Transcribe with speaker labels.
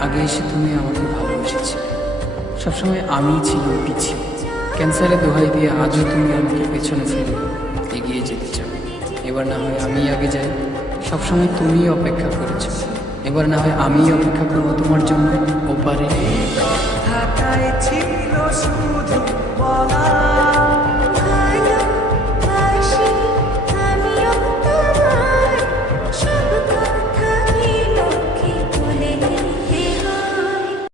Speaker 1: আগে এসে তুমি আমাকে ভালোবেসেছিলে সবসময় আমি ছিল পিছিয়ে। ক্যান্সারে দোহাই দিয়ে আজও তুমি আমাকে পেছনে ফেলে এগিয়ে যেতে চাও। এবার না হয় আমি আগে যাই। সবসময় তুমি অপেক্ষা করেছ। এবার না হয় আমি অপেক্ষা করব তোমার জন্য ওপারে।